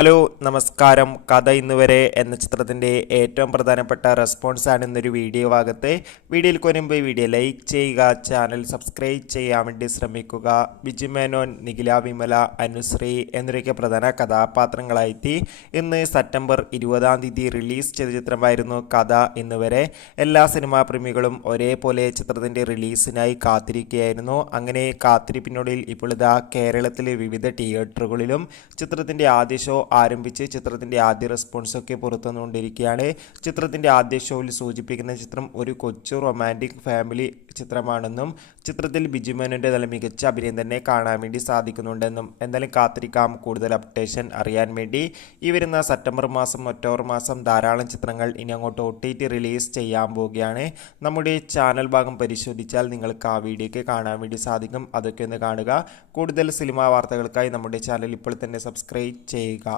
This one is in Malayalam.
ഹലോ നമസ്കാരം. കഥ ഇന്നുവരെ എന്ന ചിത്രത്തിൻ്റെ ഏറ്റവും പ്രധാനപ്പെട്ട റെസ്പോൺസാണ് ഇന്നൊരു വീഡിയോ ഭാഗത്ത്. വീഡിയോയിൽ വരുമ്പോൾ വീഡിയോ ലൈക്ക് ചെയ്യുക, ചാനൽ സബ്സ്ക്രൈബ് ചെയ്യാൻ വേണ്ടി ശ്രമിക്കുക. ബിജു മേനോൻ, നിഖില വിമല, അനുശ്രീ എന്നിവരൊക്കെ പ്രധാന കഥാപാത്രങ്ങളായിട്ട് ഇന്ന് സെപ്റ്റംബർ 20 റിലീസ് ചെയ്ത ചിത്രമായിരുന്നു കഥ ഇന്നുവരെ. എല്ലാ സിനിമാ പ്രേമികളും ഒരേപോലെ ചിത്രത്തിൻ്റെ റിലീസിനായി കാത്തിരിക്കുകയായിരുന്നു. അങ്ങനെ കാത്തിരിപ്പിനൊടുവിൽ ഇപ്പോൾ ഇതാ കേരളത്തിലെ വിവിധ തിയേറ്ററുകളിലും ചിത്രത്തിൻ്റെ ആദ്യ ഷോ ആരംഭിച്ച് ചിത്രത്തിൻ്റെ ആദ്യ റെസ്പോൺസൊക്കെ പുറത്തുവന്നുകൊണ്ടിരിക്കുകയാണ്. ചിത്രത്തിൻ്റെ ആദ്യ ഷോയിൽ സൂചിപ്പിക്കുന്ന ചിത്രം ഒരു കൊച്ചു റൊമാൻറ്റിക് ഫാമിലി ചിത്രമാണെന്നും ചിത്രത്തിൽ ബിജു മേനോൻ്റെ നല്ല മികച്ച അഭിനയം തന്നെ കാണാൻ വേണ്ടി സാധിക്കുന്നുണ്ടെന്നും എന്തായാലും കാത്തിരിക്കാം കൂടുതൽ അപ്ഡേഷൻ അറിയാൻ വേണ്ടി. ഈ വരുന്ന സെപ്റ്റംബർ മാസം, ഒക്ടോബർ മാസം ധാരാളം ചിത്രങ്ങൾ ഇനി അങ്ങോട്ട് OTT റിലീസ് ചെയ്യാൻ പോവുകയാണ്. നമ്മുടെ ചാനൽ ഭാഗം പരിശോധിച്ചാൽ നിങ്ങൾക്ക് ആ വീഡിയോയ്ക്ക് കാണാൻ വേണ്ടി സാധിക്കും. അതൊക്കെ ഒന്ന് കാണുക. കൂടുതൽ സിനിമാ വാർത്തകൾക്കായി നമ്മുടെ ചാനൽ ഇപ്പോൾ തന്നെ സബ്സ്ക്രൈബ് ചെയ്യുക.